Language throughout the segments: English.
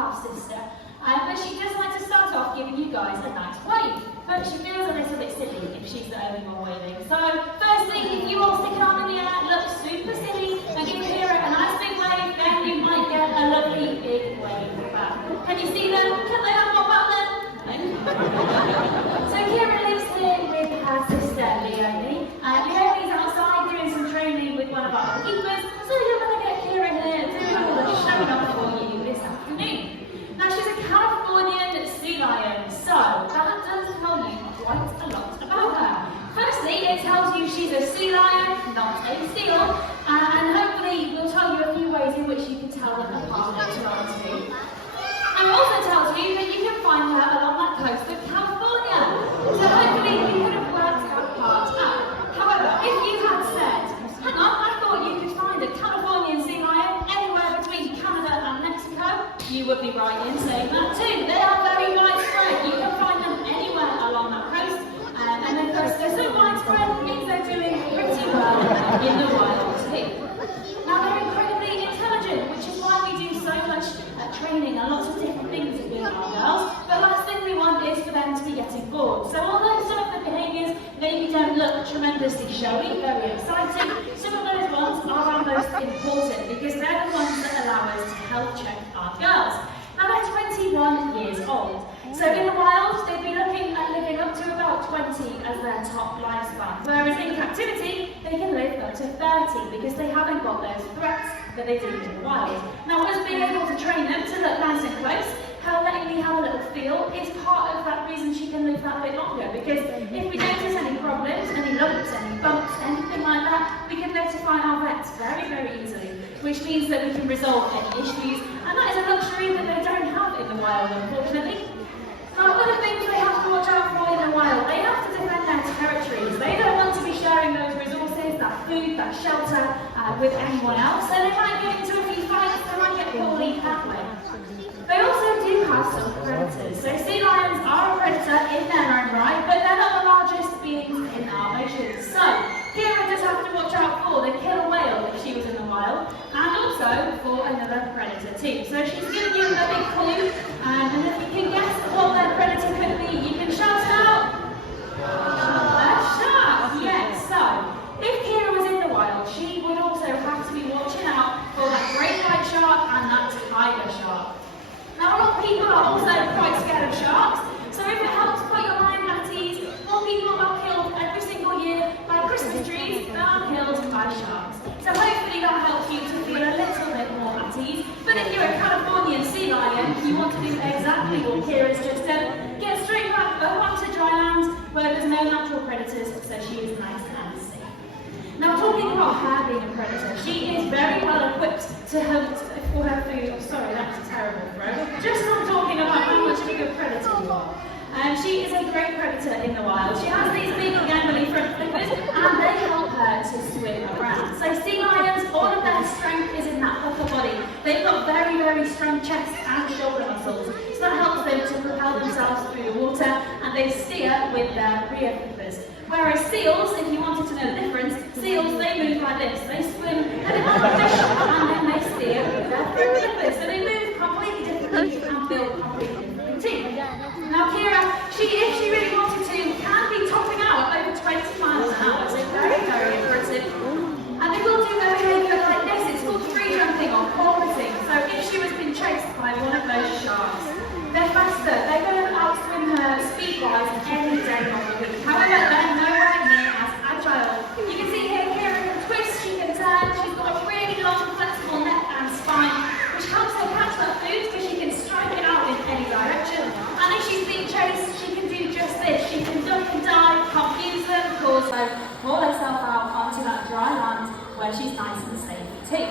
half-sister. But she does like to start off giving you guys a nice wave. But she feels a little bit silly if she's the only one waving. So, firstly, if you all stick an arm in the air, look super silly, and give Kira a nice big wave, then you might get a lovely big wave back. Can you see them? Can they have one back then? So Kira lives here with her sister, Leonie. Leonie's outside doing some training with one of our keepers, so you're going to get Kira here doing all the showing up for you this afternoon. Now, she's a Californian sea lion, so that does tell you quite a lot about her. Firstly, it tells you she's a sea lion, not a seal, and hopefully we'll tell you a few ways in which you can tell them apart later on too. And it also tells you that you can find her along that coast of California. So hopefully you could have worked that part out. However, if you had said, hang on, I thought you could find a Californian sea lion anywhere between Canada and Mexico, you would be right in saying that too. They are very widespread. You can find them anywhere along that coast. And of course, they're so widespread, it means they're doing pretty well in the wild too. Now, they're incredibly intelligent, which is why we do so much training and lots of different things with our girls. But last thing we want is for them to be getting bored. So although some of the behaviours maybe don't look tremendously showy, very exciting, some of those ones are our most important because they're the ones that allow us to health check our girls. Now they're 21 years old. So in the wild, they'd be looking at living up to about 20 as their top lifespan. Whereas in captivity, they can live up to 30 because they haven't got those threats that they do in the wild. Now, us being able to train them to look nice and close, her letting me have a little feel is part of that reason she can live that bit longer. Because if we notice any problems, any lumps, any bumps, anything like that, we can notify our vets very, very easily. Which means that we can resolve any issues, and that is a luxury that they don't have in the wild, unfortunately. Now, other things they have to watch out for in the wild, they have to defend their territories. They don't want to be sharing those resources, that food, that shelter, with anyone else, so they might get into a few fights, they might get bullied that way. They also do have some predators. So sea lions are a predator in their own right, but they're not the largest beings in our oceans. So, Kira does have to watch out for the killer whale if she was in the wild, and also for another predator too. So she's giving you a big clue, and if you can guess what that predator could be, you can shout it out. A shark, yes. So, if Kira was in the wild, she would also have to be watching out for that great white shark and that tiger shark. Now, a lot of people are also quite scared of sharks, so if it helps put your mind at ease, more people are killed every single year by Christmas trees than are killed by sharks. So hopefully that helps you to feel a little bit more at ease. But if you're a Californian sea lion, you want to do exactly what Kira's just done. Get straight back onto dry land where there's no natural predators, so she is nice and safe. Now, talking about her being a predator, she is very well equipped to hunt for her food. Oh, sorry, that's a terrible throw. Just from talking about how much of a good predator you are. She is a great predator in the wild. She has these big gangly front flippers and they help her to swim around. So sea lions, all of their strength is in that upper body. They've got very, very strong chest and shoulder muscles. So that helps them to propel themselves through the water and they steer with their rear flippers. Whereas seals, if you wanted to know the difference, seals, they move like this. They swim heading on the fish and then they steer with their front flippers. So they move completely differently and feel completely differently too. Now Kira, if she really wanted to, can be topping out over 20 miles an hour. So very, very impressive. And they will do their behaviour like this. It's called free jumping or porpoising. So if she was being chased by one of those sharks, they're faster. They're going to outswim her speed-wise any day of the week. However, they're nowhere near as agile. You can see here, Kira can twist, she can turn, she's got a really long flexible neck and spine, which helps her catch that food because she can strike it out in any direction. And if she's being chased, she can do just this. She can duck and dive, confuse them, cause her pull herself out onto that dry land where she's nice and safe too.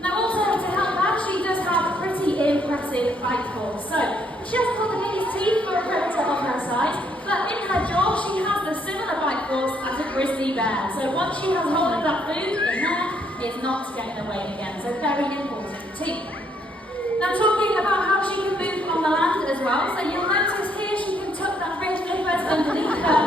Now also to help her, she does have a pretty impressive bite force. So she hasn't got the biggest teeth for a predator of her size, but in her jaw she has the similar bite force as a grizzly bear. So once she has hold of that food in there, it's not getting away again. So very important too. Now talking about how she can move on the land as well. So you'll notice here she can tuck that red flippers underneath her.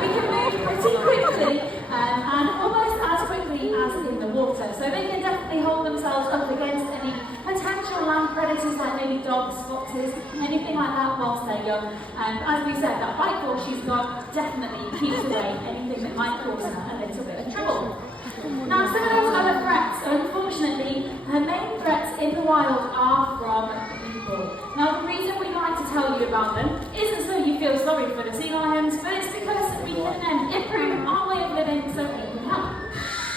We can move pretty quickly and almost as quickly as in the water. So they can definitely hold themselves up against any potential land predators like maybe dogs, foxes, anything like that whilst they're young. And as we said, that bite force she's got definitely keeps away anything that might cause her a little bit of trouble. Now, some of those other threats, unfortunately, her main threats in the wild are from people. Now, the reason we like to tell you about them isn't so you feel sorry for the sea lions, but it's because we can then improve our way of living so we can help.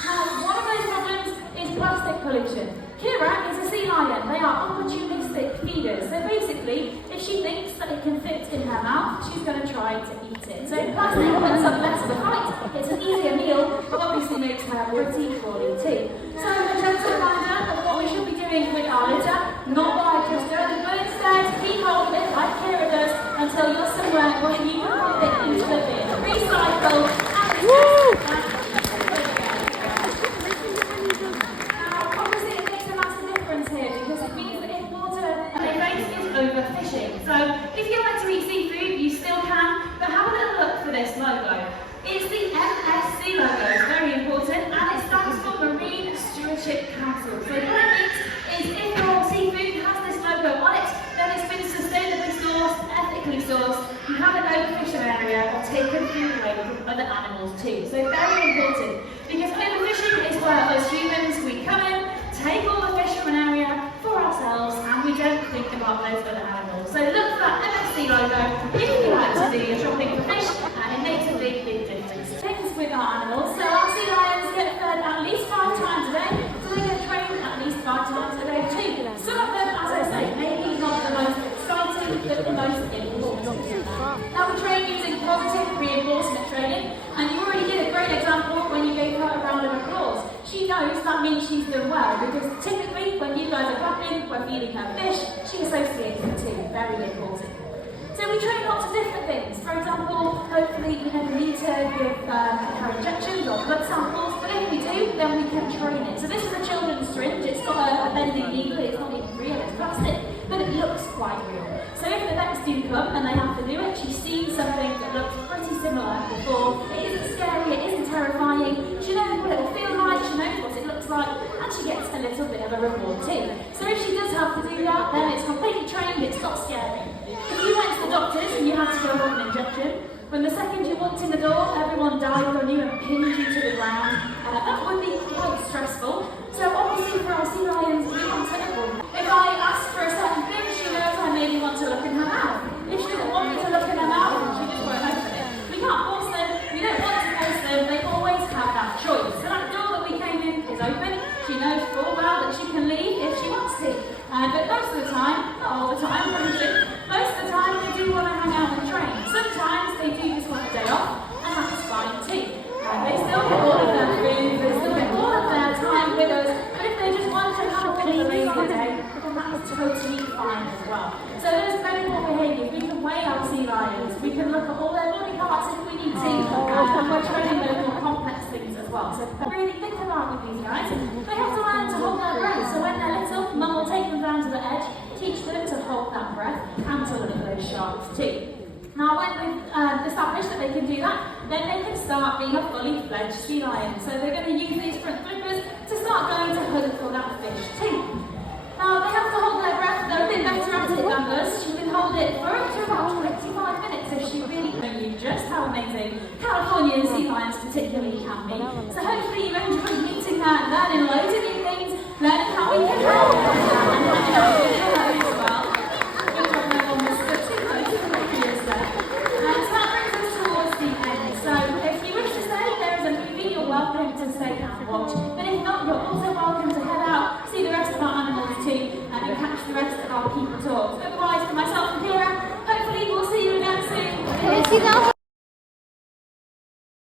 Now, one of those problems is plastic pollution. Kira is a sea lion. They are opportunistic feeders. So basically, if she thinks that it can fit in her mouth, she's going to try to eat it. So plastic puts up less of a fight. It's an easier meal, but obviously makes her pretty poorly too. So a gentle reminder of what we should be doing with our litter, not by just going, but instead keep hold of it like Kira does until you're somewhere where you can pop it into the bin. Recycle and overfishing. So if you like to eat seafood, you still can, but have a little look for this logo. It's the MSC logo, it's very important, and it stands for Marine Stewardship Council. So what it means is if your seafood has this logo on it, then it's been sustainably sourced, ethically sourced, you haven't overfished an area or taken food away from other animals too. So very important, because overfishing is where us humans, we come in, take all the fish from an area for ourselves, and we don't think about those other animals. So look for that MSC logo if you like to do your shopping for fish, and it makes a big, big difference. Things with our animals. So our sea lions get fed at least 5 times a day, so they get trained at least 5 times a day too. Some of them, as I say, maybe not the most exciting, but the most important. Now we train using positive reinforcement training, and you already did a great example when you gave her a round of applause. She knows that means she's done well, because typically when you guys are clapping, we're feeding her fish, she associates the two, very important. So we train lots of different things. For example, hopefully we never need to give her injections or blood samples, but if we do, then we can train it. So this is a children's syringe, it's got a bending needle, it's not even real, it's plastic, but it looks quite real. So if the vets do come and they have to do it, she's seen something that looks pretty similar before. It isn't scary, it isn't terrifying, she knows what it will feel like, she knows what it looks like, and she gets a little bit of a reward too. So if she does have to do that, then it's completely trained, it's not scary. If you went to the doctors and you had to go have an injection, when the second you walked in the door, everyone dived on you and pinned you to the ground, and that would be quite stressful. So obviously for our sea lions, we want to avoid. If I ask for a certain thing, she knows I maybe want to look in her mouth. If she doesn't want me to look in her mouth, she just won't open it. We can't force them, we don't want to force them, they always have that choice. So that door that we came in is open, she knows full well that she can leave if she wants to. But most of the time, not all the time, most of the time they do want to hang out and train. Sometimes they do just want a day off, and that's fine too. They still get all of their food, they still get all of their time with us, but if they just want to have a lazy day, then that's totally fine as well. So those medical behaviours, we can weigh our sea lions, we can look at all their body parts if we need to, and we're training those more complex things as well. So really think about with these guys, they have to learn to hold their breath. So when they're little, Mum will take them down to the edge, teach them to hold that breath, and to look at those sharks too. Now when we've established that they can do that, then they can start being a fully fledged sea lion. So they're going to use these front flippers to start going to hunt for that fish too. Now they have to hold their breath, they're a bit better at it than us. She can hold it for up to about 25 minutes if she really knows you just how amazing Californian sea lions particularly can be. So hopefully you enjoyed meeting her, learning loads of new things, learning how we can help, and hanging out with her as well. Welcome to stay and watch, but if not, you're also welcome to head out, see the rest of our animals too, and catch the rest of our people talks. Otherwise, for myself and Kira, hopefully we'll see you again soon.